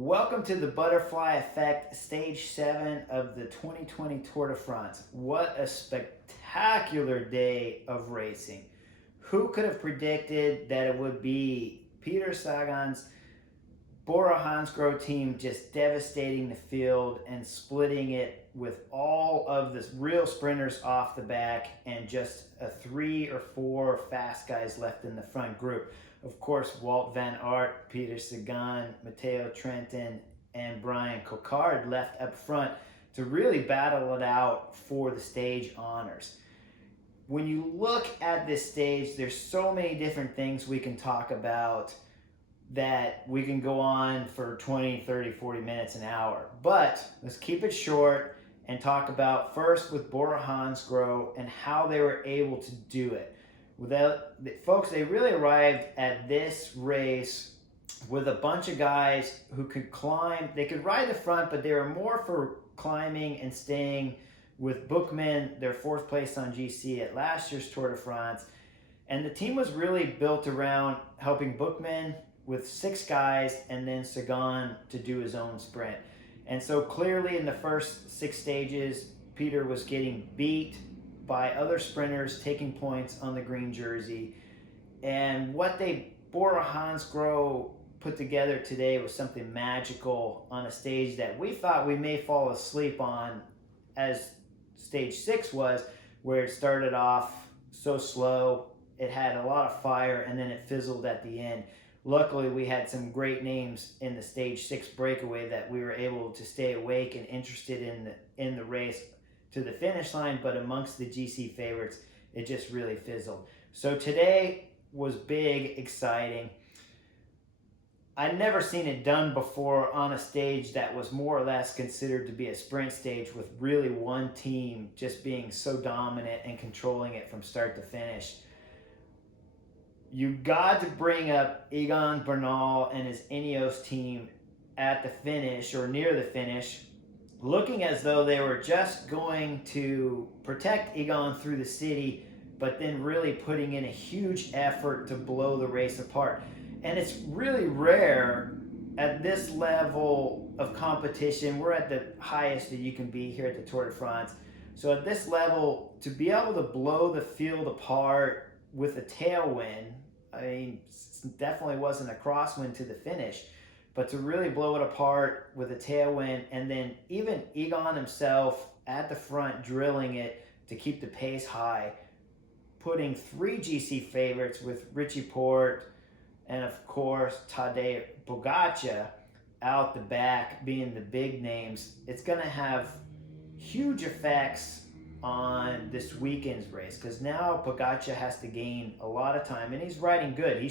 Welcome to the Butterfly Effect, Stage 7 of the 2020 Tour de France. What a spectacular day of racing. Who could have predicted that it would be Peter Sagan's Bora Hansgrohe team just devastating the field and splitting it with all of the real sprinters off the back and just a 3 or 4 fast guys left in the front group. Of course, Wout van Aert, Peter Sagan, Matteo Trentin, and Brian Coquard left up front to really battle it out for the stage honors. When you look at this stage, there's so many different things we can talk about that we can go on for 20, 30, 40 minutes, an hour. But let's keep it short and talk about first with Bora Hansgrohe and how they were able to do it. Folks, they really arrived at this race with a bunch of guys who could climb. They could ride the front, but they were more for climbing and staying with Bookman, their 4th place on GC at last year's Tour de France. And the team was really built around helping Bookman with 6 guys and then Sagan to do his own sprint. And so clearly in the first 6 stages, Peter was getting beat by other sprinters taking points on the green jersey. And what Bora Hansgrohe put together today was something magical on a stage that we thought we may fall asleep on, as stage 6 was, where it started off so slow, it had a lot of fire, and then it fizzled at the end. Luckily, we had some great names in the stage 6 breakaway that we were able to stay awake and interested in the race to the finish line, but amongst the GC favorites, it just really fizzled. So today was big, exciting. I'd never seen it done before on a stage that was more or less considered to be a sprint stage, with really one team just being so dominant and controlling it from start to finish. You got to bring up Egan Bernal and his Ineos team at the finish, or near the finish, looking as though they were just going to protect Egan through the city, but then really putting in a huge effort to blow the race apart. And it's really rare at this level of competition. We're at the highest that you can be here at the Tour de France. So at this level, to be able to blow the field apart with a tailwind, I mean, it definitely wasn't a crosswind to the finish, but to really blow it apart with a tailwind, and then even Egan himself at the front drilling it to keep the pace high, putting 3 GC favorites with Richie Porte and of course Tadej Pogačar out the back being the big names. It's going to have huge effects on this weekend's race, because now Pogačar has to gain a lot of time, and he's riding good.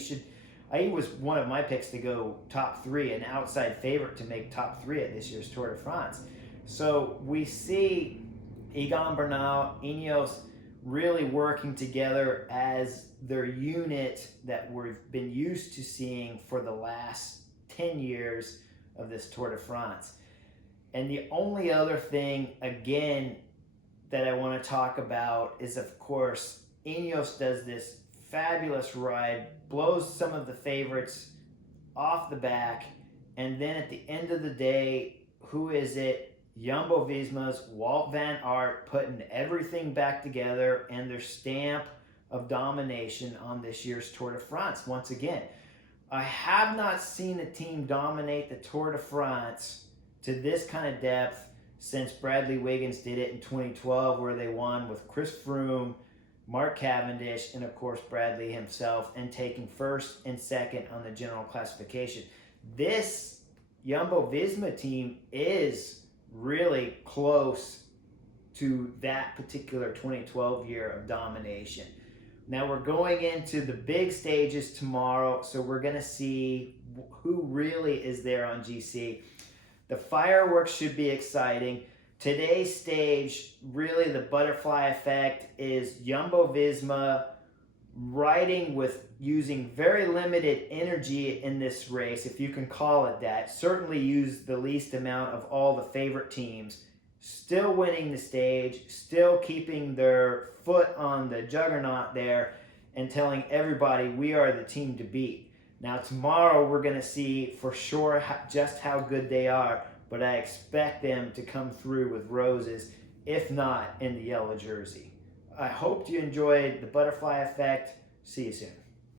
He was one of my picks to go top 3, an outside favorite to make top 3 at this year's Tour de France. So we see Egan Bernal, Ineos really working together as their unit that we've been used to seeing for the last 10 years of this Tour de France. And the only other thing, again, that I want to talk about is, of course, Ineos does this fabulous ride, blows some of the favorites off the back, and then at the end of the day, who is it? Jumbo Visma's Wout van Aert putting everything back together and their stamp of domination on this year's Tour de France. Once again, I have not seen a team dominate the Tour de France to this kind of depth since Bradley Wiggins did it in 2012, where they won with Chris Froome, Mark Cavendish, and of course Bradley himself, and taking 1st and 2nd on the general classification. This Jumbo Visma team is really close to that particular 2012 year of domination. Now we're going into the big stages tomorrow, so we're going to see who really is there on GC. The fireworks should be exciting. Today's stage, really the butterfly effect, is Jumbo Visma riding with using very limited energy in this race, if you can call it that. Certainly use the least amount of all the favorite teams. Still winning the stage, still keeping their foot on the juggernaut there, and telling everybody we are the team to beat. Now tomorrow we're going to see for sure just how good they are, but I expect them to come through with roses, if not in the yellow jersey. I hope you enjoyed the butterfly effect. See you soon.